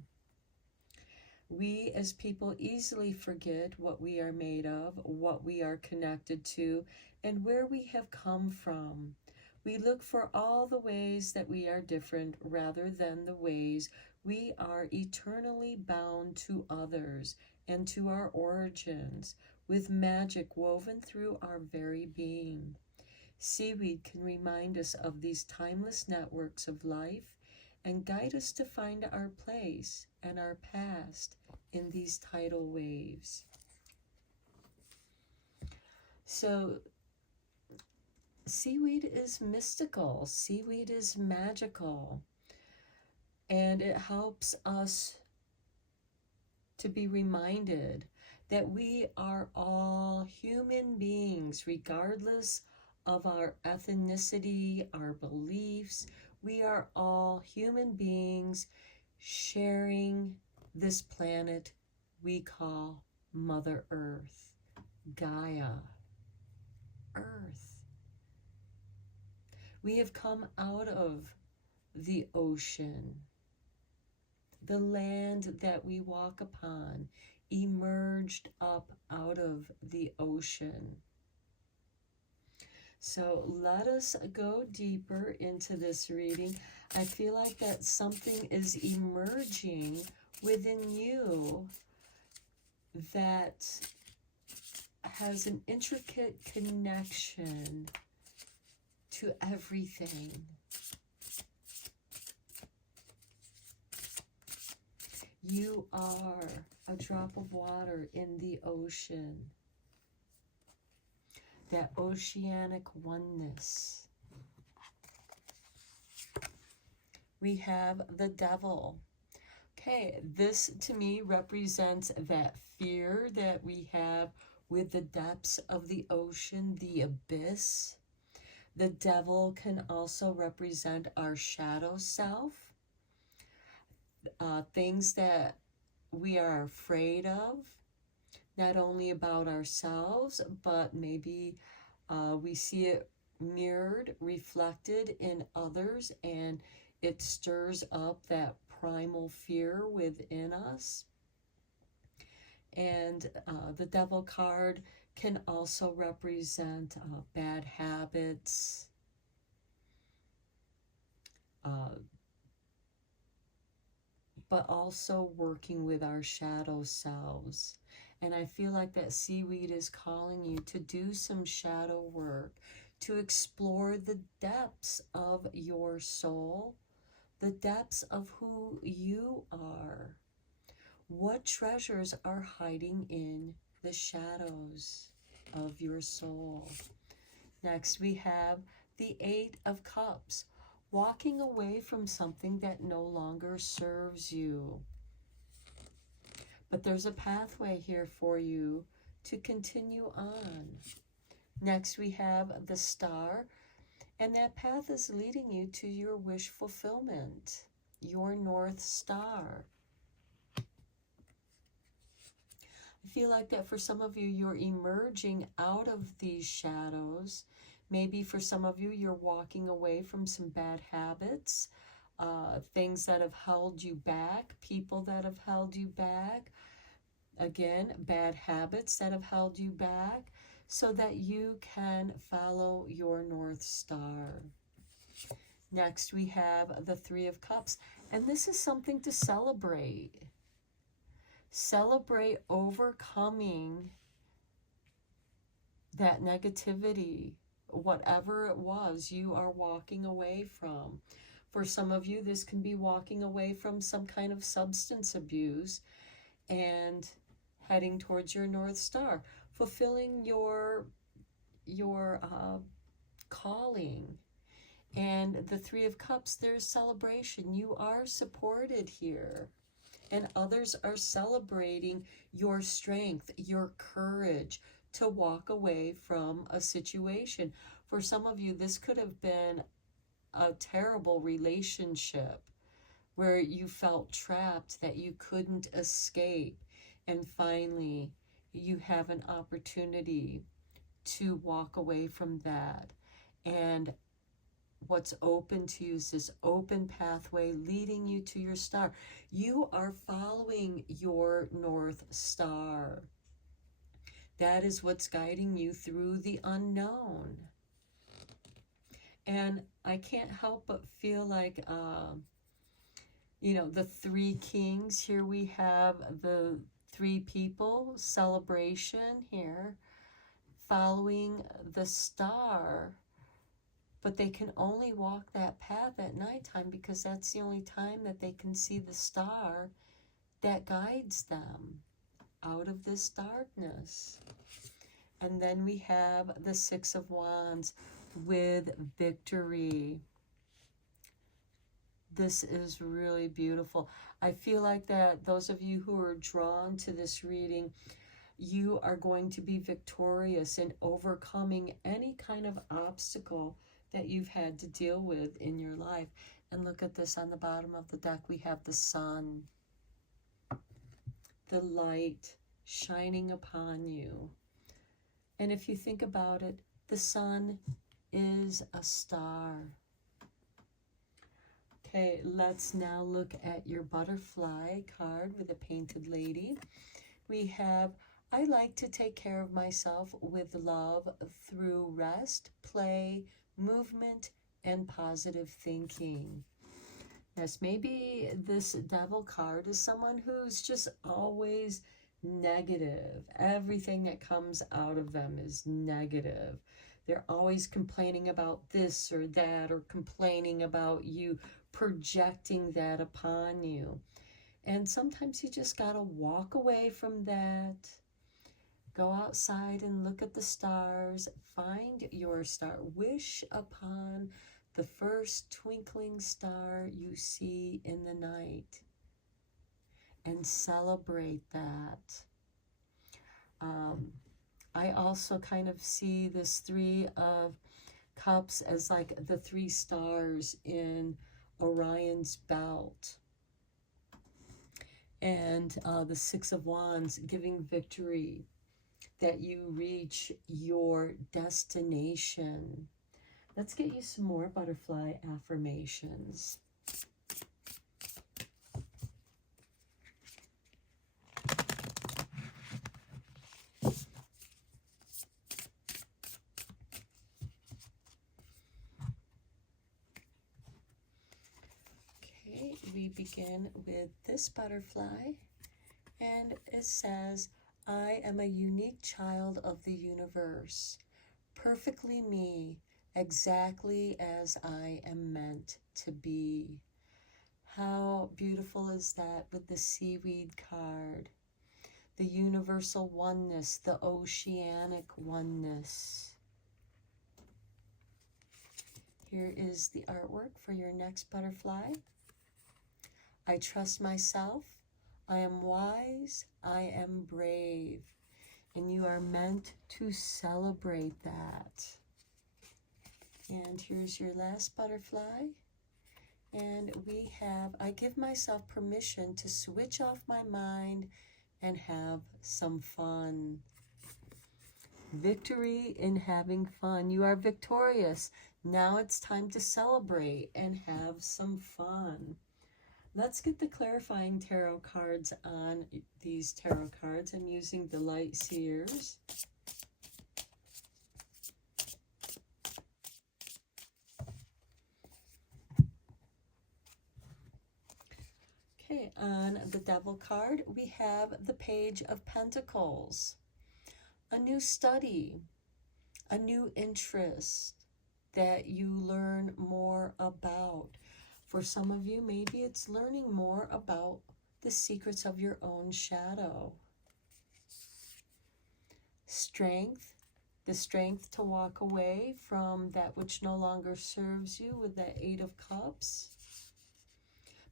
We as people easily forget what we are made of, what we are connected to, and where we have come from. We look for all the ways that we are different rather than the ways we are eternally bound to others and to our origins, with magic woven through our very being. Seaweed can remind us of these timeless networks of life and guide us to find our place and our past in these tidal waves. So, seaweed is mystical, seaweed is magical, and it helps us to be reminded that we are all human beings, regardless of our ethnicity, our beliefs. We are all human beings sharing this planet we call Mother Earth, Gaia, Earth. We have come out of the ocean. The land that we walk upon emerged up out of the ocean. So let us go deeper into this reading. I feel like that something is emerging within you that has an intricate connection to everything. You are a drop of water in the ocean. That oceanic oneness. We have the devil. Okay, this to me represents that fear that we have with the depths of the ocean, the abyss. The devil can also represent our shadow self, things that we are afraid of, not only about ourselves, but maybe we see it mirrored, reflected in others, and it stirs up that primal fear within us. And the devil card can also represent bad habits, but also working with our shadow selves. And I feel like that seaweed is calling you to do some shadow work, to explore the depths of your soul, the depths of who you are. What treasures are hiding in the shadows of your soul? Next, we have the Eight of Cups, walking away from something that no longer serves you. But there's a pathway here for you to continue on. Next, we have the Star, and that path is leading you to your wish fulfillment, your North Star. I feel like that for some of you, you're emerging out of these shadows. Maybe for some of you, you're walking away from some bad habits, things that have held you back, people that have held you back. Again, bad habits that have held you back, so that you can follow your North Star. Next, we have the Three of Cups, and this is something to celebrate. Celebrate overcoming that negativity, whatever it was you are walking away from. For some of you, this can be walking away from some kind of substance abuse and heading towards your North Star, fulfilling your calling. And the Three of Cups, there's celebration. You are supported here. And others are celebrating your strength, your courage to walk away from a situation. For some of you, this could have been a terrible relationship where you felt trapped, that you couldn't escape. And finally, you have an opportunity to walk away from that. And what's open to you is this open pathway leading you to your star. You are following your North Star. That is what's guiding you through the unknown. And I can't help but feel like, the three kings. Here we have the three people, celebration here, following the star. But they can only walk that path at nighttime because that's the only time that they can see the star that guides them out of this darkness. And then we have the Six of Wands with victory. This is really beautiful. I feel like that those of you who are drawn to this reading, you are going to be victorious in overcoming any kind of obstacle that you've had to deal with in your life. And look at this on the bottom of the deck. We have the sun, the light shining upon you. And if you think about it, the sun is a star. Okay, let's now look at your butterfly card with a painted lady. We have, I like to take care of myself with love through rest, play, movement, and positive thinking. Yes, maybe this devil card is someone who's just always negative. Everything that comes out of them is negative. They're always complaining about this or that, or complaining about you, projecting that upon you. And sometimes you just got to walk away from that. Go outside and look at the stars. Find your star. Wish upon the first twinkling star you see in the night, and celebrate that. I also kind of see this Three of Cups as like the 3 stars in Orion's belt. And the 6 of Wands giving victory, that you reach your destination. Let's get you some more butterfly affirmations. Okay, we begin with this butterfly, and it says, I am a unique child of the universe, perfectly me, exactly as I am meant to be. How beautiful is that with the seaweed card? The universal oneness, the oceanic oneness. Here is the artwork for your next butterfly. I trust myself. I am wise. I am brave. And you are meant to celebrate that. And here's your last butterfly. And we have, I give myself permission to switch off my mind and have some fun. Victory in having fun. You are victorious. Now it's time to celebrate and have some fun. Let's get the clarifying tarot cards on these tarot cards. I'm using the Light Seers. Okay, on the Devil card, we have the Page of Pentacles. A new study, a new interest that you learn more about. For some of you, maybe it's learning more about the secrets of your own shadow. Strength, the strength to walk away from that which no longer serves you with that 8 of Cups.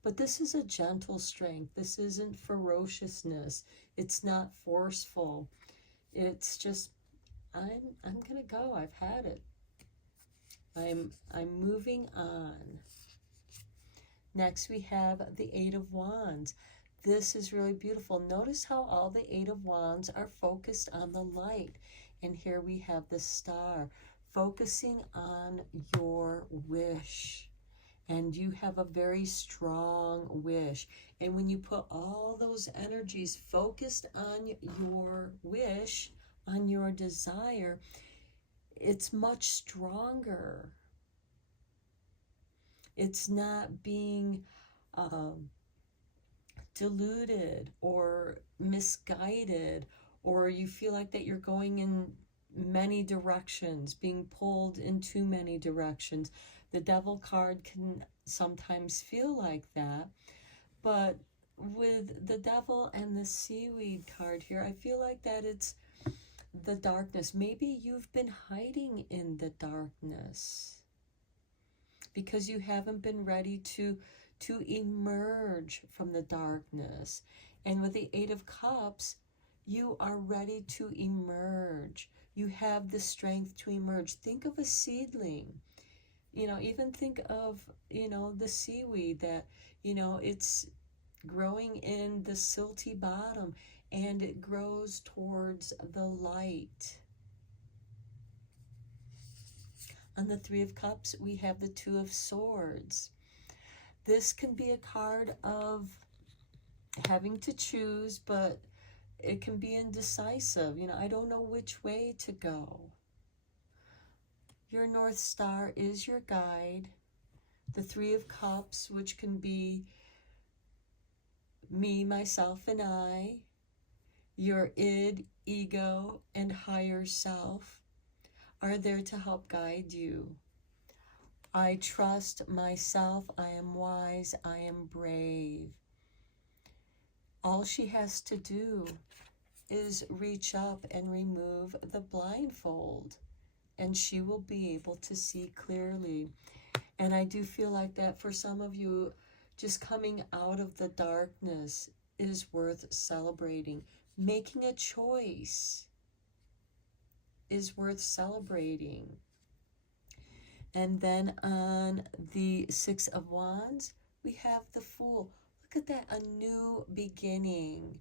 But this is a gentle strength. This isn't ferociousness. It's not forceful. It's just, I'm gonna go. I've had it. I'm moving on. Next, we have the 8 of Wands. This is really beautiful. Notice how all the 8 of Wands are focused on the light. And here we have the star, focusing on your wish. And you have a very strong wish. And when you put all those energies focused on your wish, on your desire, it's much stronger. It's not being deluded or misguided, or you feel like that you're going in many directions, being pulled in too many directions. The Devil card can sometimes feel like that, but with the Devil and the Seaweed card here, I feel like that it's the darkness. Maybe you've been hiding in the darkness because you haven't been ready to emerge from the darkness. And with the 8 of Cups, you are ready to emerge. You have the strength to emerge. Think of a seedling. You know, even think of, you know, the seaweed that, you know, it's growing in the silty bottom and it grows towards the light. On the 3 of Cups, we have the 2 of Swords. This can be a card of having to choose, but it can be indecisive. You know, I don't know which way to go. Your North Star is your guide. The 3 of Cups, which can be me, myself, and I. Your id, ego, and higher self are there to help guide you. I trust myself. I am wise. I am brave. All she has to do is reach up and remove the blindfold, and she will be able to see clearly. And I do feel like that for some of you, just coming out of the darkness is worth celebrating. Making a choice is worth celebrating. And then on the Six of Wands, we have the Fool. Look at that, a new beginning.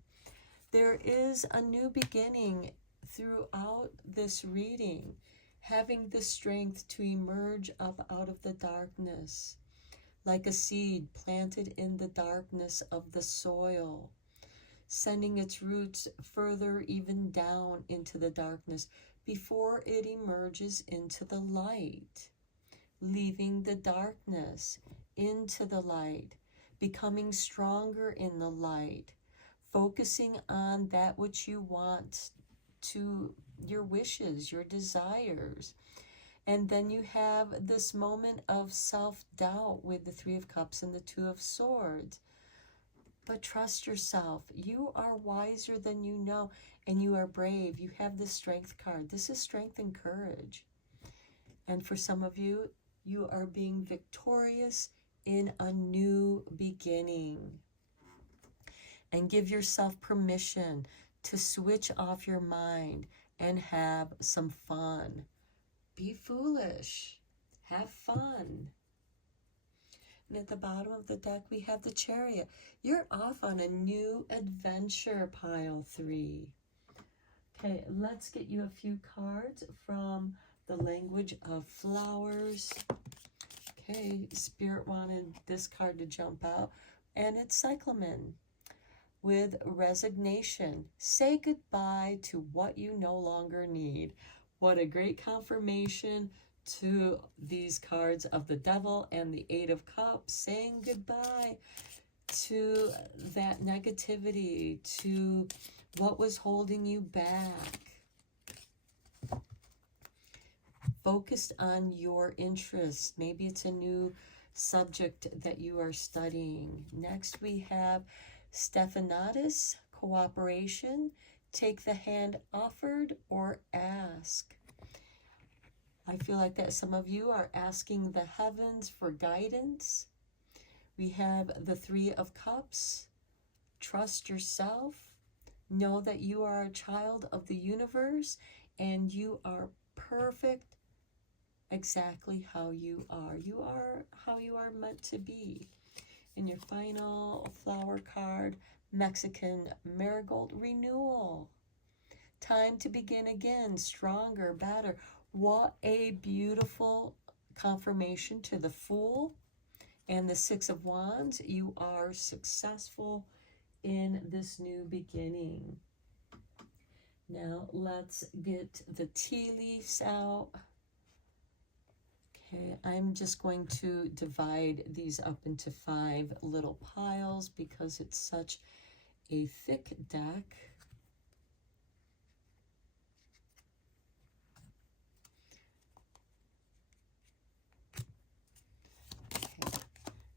There is a new beginning throughout this reading, having the strength to emerge up out of the darkness, like a seed planted in the darkness of the soil, sending its roots further even down into the darkness before it emerges into the light, leaving the darkness into the light, becoming stronger in the light, focusing on that which you want, to your wishes, your desires. And then you have this moment of self-doubt with the Three of Cups and the Two of Swords. But trust yourself. You are wiser than you know, and you are brave. You have the Strength card. This is strength and courage. And for some of you, you are being victorious in a new beginning. And give yourself permission to switch off your mind and have some fun. Be foolish. Have fun. And at the bottom of the deck, we have the Chariot. You're off on a new adventure, pile 3. Okay, let's get you a few cards from the language of flowers. Okay, Spirit wanted this card to jump out, and it's Cyclamen. With resignation, say goodbye to what you no longer need. What a great confirmation to these cards of the Devil and the Eight of Cups, saying goodbye to that negativity, to what was holding you back. Focused on your interests. Maybe it's a new subject that you are studying. Next we have Stephanatus, cooperation. Take the hand offered or ask. I feel like that some of you are asking the heavens for guidance. We have the Three of Cups. Trust yourself. Know that you are a child of the universe and you are perfect exactly how you are. You are how you are meant to be. In your final flower card, Mexican Marigold, renewal. Time to begin again, stronger, better. What a beautiful confirmation to the Fool and the Six of Wands. You are successful in this new beginning. Now let's get the tea leaves out. Okay, I'm just going to divide these up into 5 little piles because it's such a thick deck.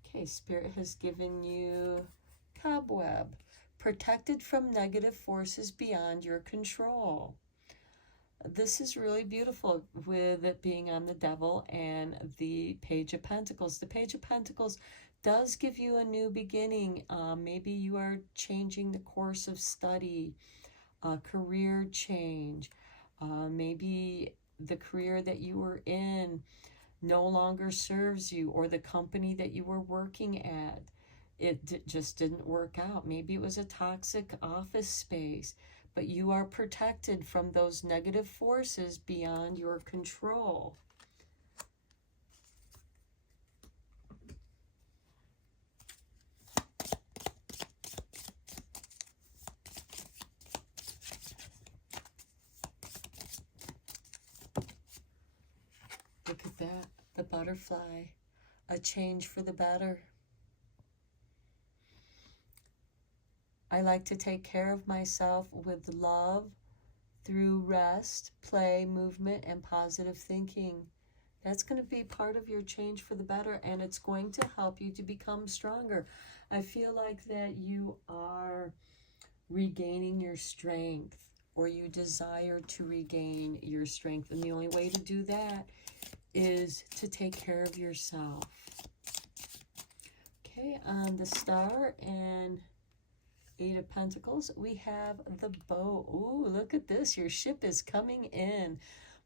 Okay, Spirit has given you Cobweb, protected from negative forces beyond your control. This is really beautiful with it being on the Devil and the Page of Pentacles. The Page of Pentacles does give you a new beginning. Maybe you are changing the course of study, career change. Maybe the career that you were in no longer serves you, or the company that you were working at, it just didn't work out. Maybe it was a toxic office space, but you are protected from those negative forces beyond your control. Look at that, the butterfly, a change for the better. I like to take care of myself with love through rest, play, movement, and positive thinking. That's going to be part of your change for the better, and it's going to help you to become stronger. I feel like that you are regaining your strength, or you desire to regain your strength. And the only way to do that is to take care of yourself. Okay, on the Star and Eight of Pentacles, we have the Boat. Ooh, look at this. Your ship is coming in.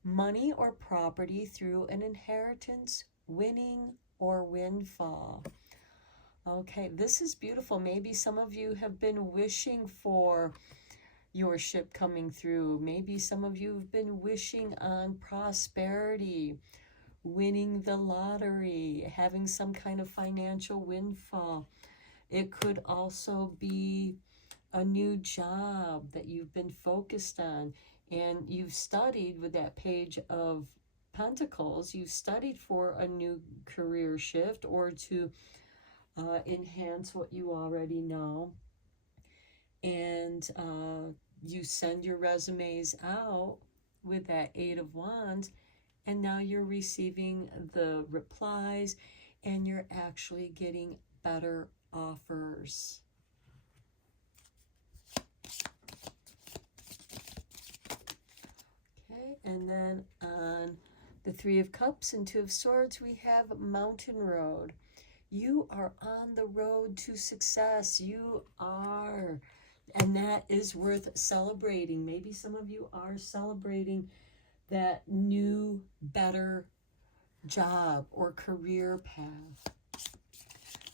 Money or property through an inheritance, winning, or windfall. Okay, this is beautiful. Maybe some of you have been wishing for your ship coming through. Maybe some of you have been wishing on prosperity, winning the lottery, having some kind of financial windfall. It could also be a new job that you've been focused on, and you've studied with that Page of Pentacles. You've studied for a new career shift or to enhance what you already know. And you send your resumes out with that Eight of Wands, and now you're receiving the replies, and you're actually getting better offers. Okay, and then on the Three of Cups and Two of Swords, we have Mountain Road. You are on the road to success. You are. And that is worth celebrating. Maybe some of you are celebrating that new, better job or career path.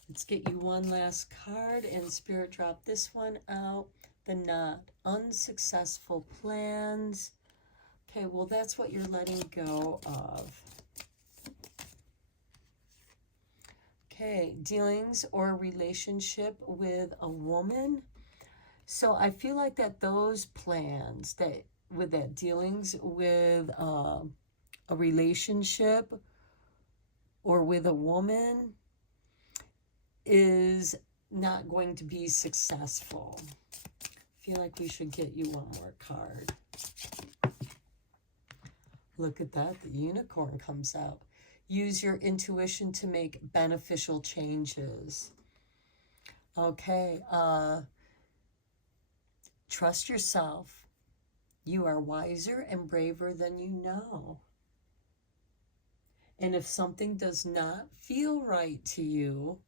Let's get you one last card, and Spirit drop this one out. The Knot. Unsuccessful plans. Okay, well, that's what you're letting go of. Okay, dealings or relationship with a woman. So I feel like that those plans, that with that dealings with a relationship or with a woman, is not going to be successful. I feel like we should get you one more card. Look at that, the Unicorn comes out. Use your intuition to make beneficial changes. Okay, trust yourself. You are wiser and braver than you know. And if something does not feel right to you,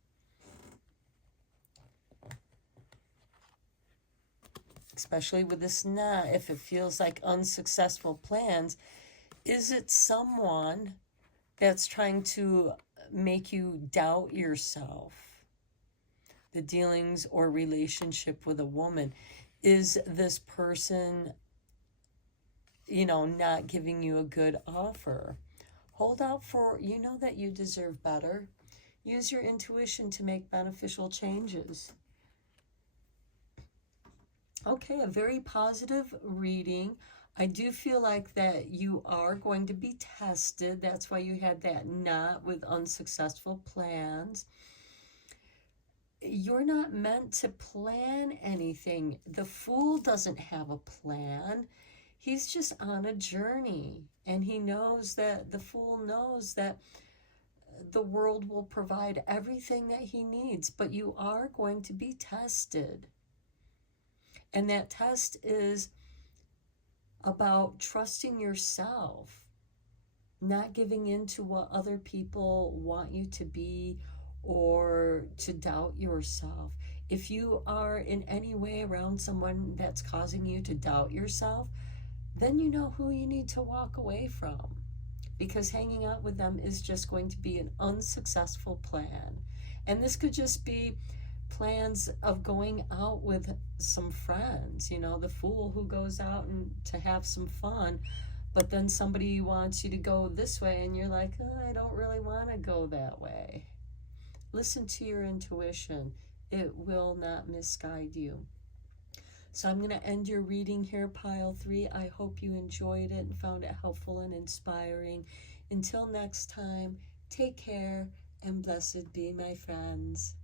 especially with this knot, if it feels like unsuccessful plans, is it someone that's trying to make you doubt yourself? The dealings or relationship with a woman. Is this person, you know, not giving you a good offer? Hold out for, you know that you deserve better. Use your intuition to make beneficial changes. Okay, a very positive reading. I do feel like that you are going to be tested. That's why you had that knot with unsuccessful plans. You're not meant to plan anything. The Fool doesn't have a plan. He's just on a journey. And he knows that, the Fool knows that the world will provide everything that he needs. But you are going to be tested. And that test is about trusting yourself, not giving in to what other people want you to be, or to doubt yourself. If you are in any way around someone that's causing you to doubt yourself, then you know who you need to walk away from, because hanging out with them is just going to be an unsuccessful plan. And this could just be plans of going out with some friends, you know, the Fool who goes out and to have some fun, but then somebody wants you to go this way and you're like, oh, I don't really want to go that way. Listen to your intuition. It will not misguide you. So I'm going to end your reading here, Pile 3. I hope you enjoyed it and found it helpful and inspiring. Until next time, take care and blessed be, my friends.